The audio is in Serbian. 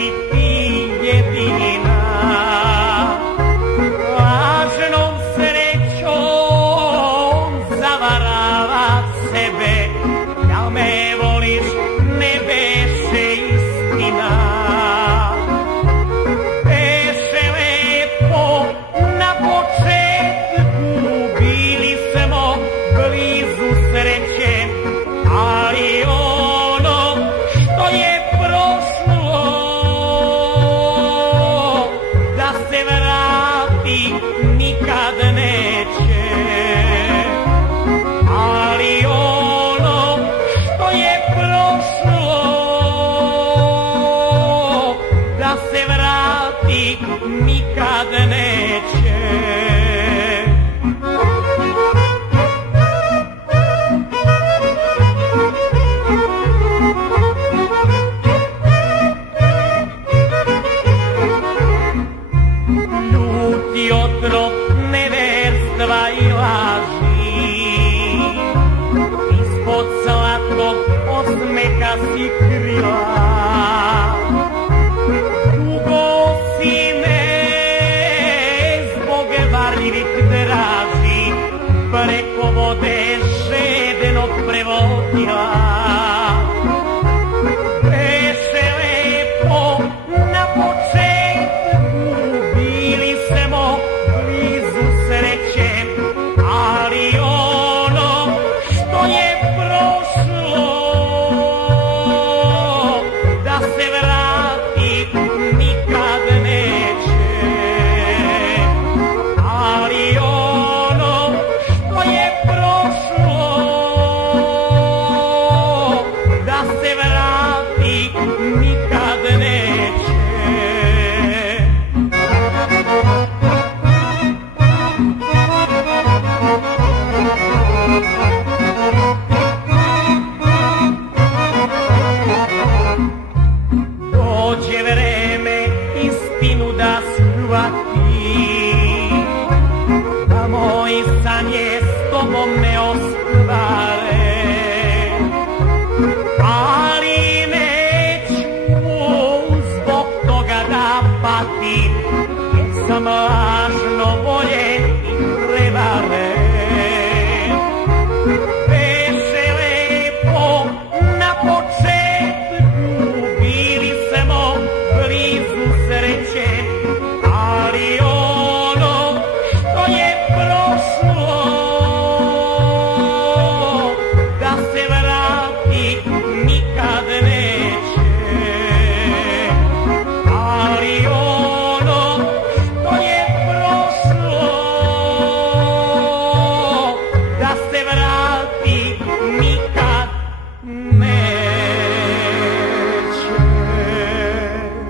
si ti jedina. Lažnom srećom zavarava sebe, da me voliš ne beše istina. Beše lepo na početku, bili smo blizu sreće, ali ono što je prošlo da se vrati nikad neće. Ali ono što je prošlo da se vrati nikad neće. Ljuti otrov neverstva i laži, ispod slatkog osmeha si krila.